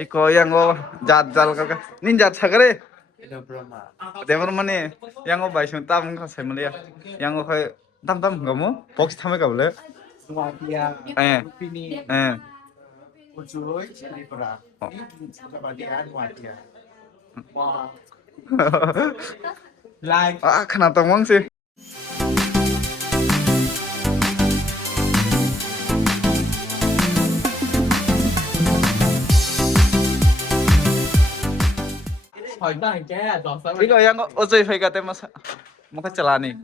Iko yang go jajal kaka. Nin jat sagare. Ito Brahma. Devar mane yang go baisung tam ka semlia. Yang go kai tam gamu box thame ka bole. Nuatia. Eh. Rupini. Eh. Ujoy. Tripura. Kebahagiaan Nuatia. Wah. Like. Ah, kenapa tawang sih? Hỏi bạn cái đọc sao Iko yang go ojoi phai ka te mas mo ka chalani.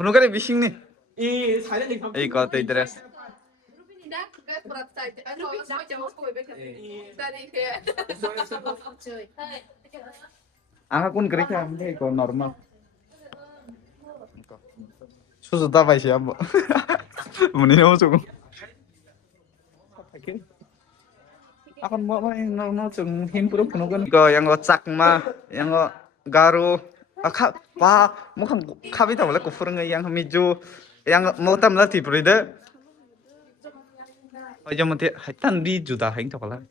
Punu ka bising ni. 이 사연이 Iko te dress. Angka kun kiri ka iko normal. Susu ta bai siapa? Muni no chung. Akan mau yang no chung himpuru punu kan. Iko yang go cakma, yang go garu. Akak pa mukhang kabi ta wala ko furung yang miju yang mau tam la ti pride. Oh jam mati haitan di juda haing ta wala.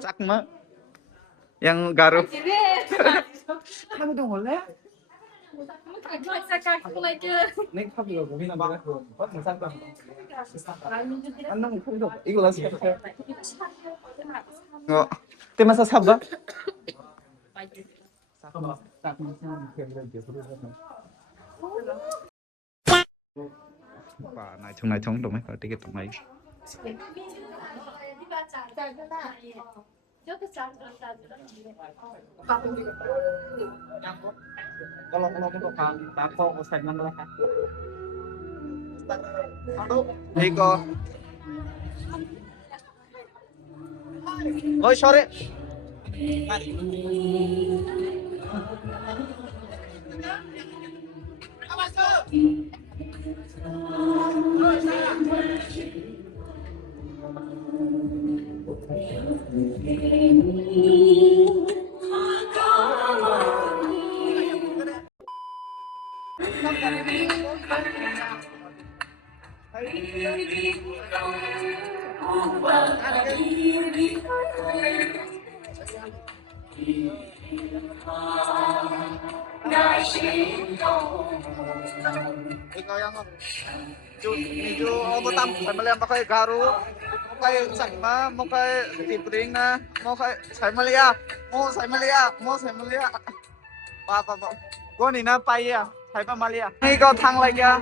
Cakma yang garu. Kamu dong wala. Nek kabi go bina ba ko. Pas masak ba. Anong kabi iko la siya. Ngo. Te masa sabba. Và này chung đúng mấy cái tụng ấy. Kalau untuk tako segmen mereka. Iko. Oi sore. Ikaw yang medyo obotam sa mali ang kay garu mo kay sakma mo kay tipring na mo kay sa malia pa ko ni na pa ya sai pa malia ikaw thang lai kya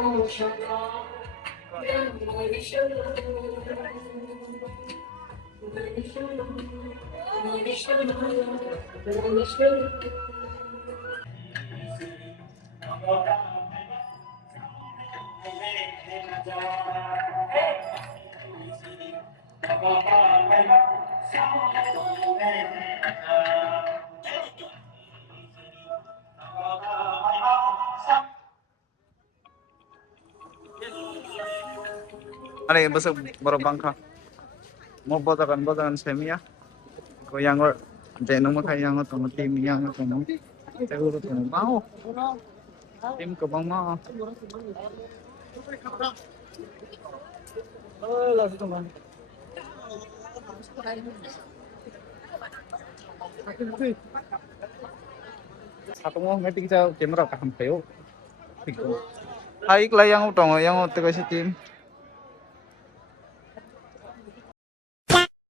Ada yang besar berbangka. Mau botakan semia. Ko yang or denong mo kay yang otong tim yang otong. Seguro tong mau. Tim ko bang mau. Oh, lagi tong bang. Satu mo ngerti kita kamera kaham kayo. Hai lah yang utong yang otong si tim.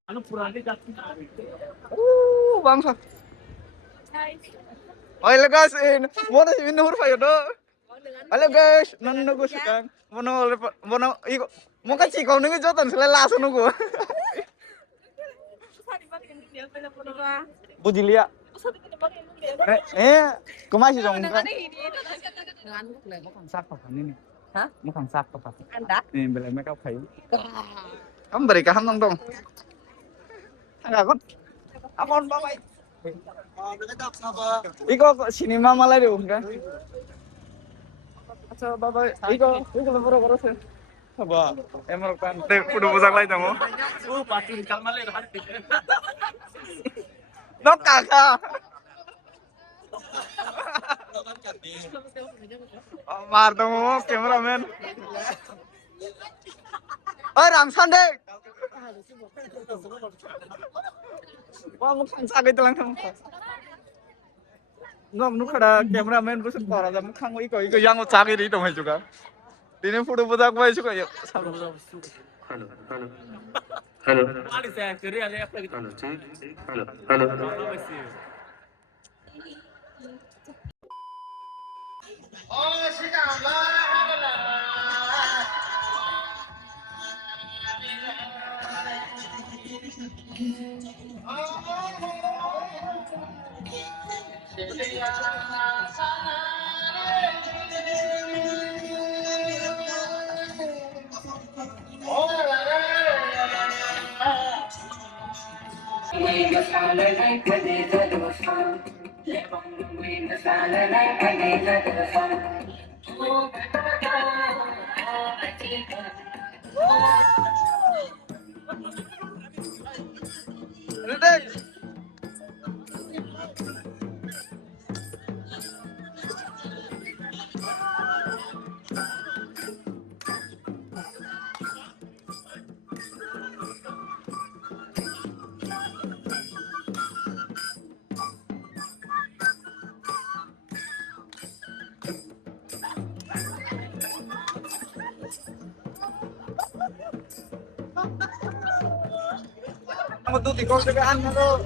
Ano purani dati. Bangsa. Halo guys, mana sih minum huruf ayo dong. Halo guys, nanu gue sekarang. Mono, iko, mau kasih kau nih jotan selesai langsung nunggu. Bujilia. Kumasih dong. Mukhang sak apa ini? Hah? Mukhang sak apa? Anda? Nih, beli make up kayu. Kamu beri kaham dong. Enggak kon. Apaan bapak? Iko sinema malah deh kan? Acha bapak, iko lebih sih. Coba, emang kan. Udah busang lagi dong. Pasti kalmale hati. Not kakak. Mar dong, cameraman. Ơi rang sande. Wah mau kang sakit lang kang. Ngom nu kada cameraman busuk para jam kang iko yang sakit itu mah juga. Ini foto budak mah juga ya. Hello, hello, hello, Mali saya kiri ada apa gitu. hello, check. Hello, hello. Udah. Mà tôi thì con cái ăn nó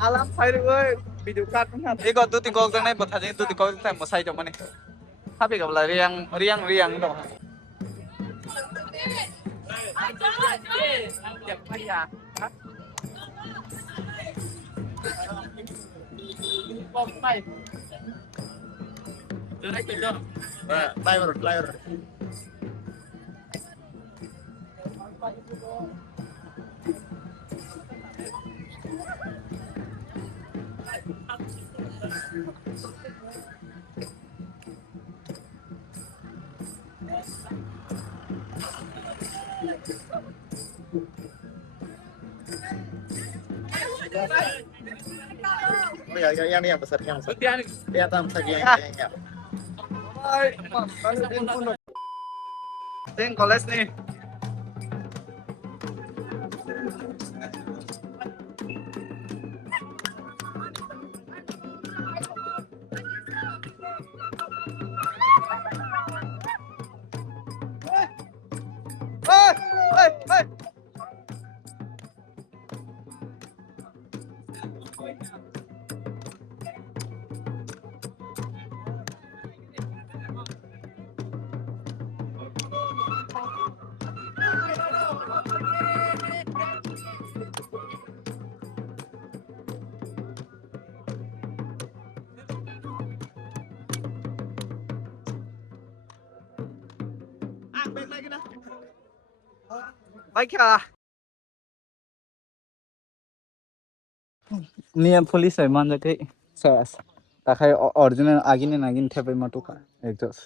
alam phải được ơi video card cũng hạt. Iko tôi thì con cái này bật thật tôi thì con cái một say cho mình. Tapi gặp là riang đâu. Live. Oh ya, yang ini yang besar, yang besar. Berarti anu Kelihatan saja yang. Ay, Ting college nih. Hey. Baik lagi dah. Baik ya. Nia police है मान जाते सस ताकि ओरिजिनल आगिन नागिन थे पे मटुका एक जोस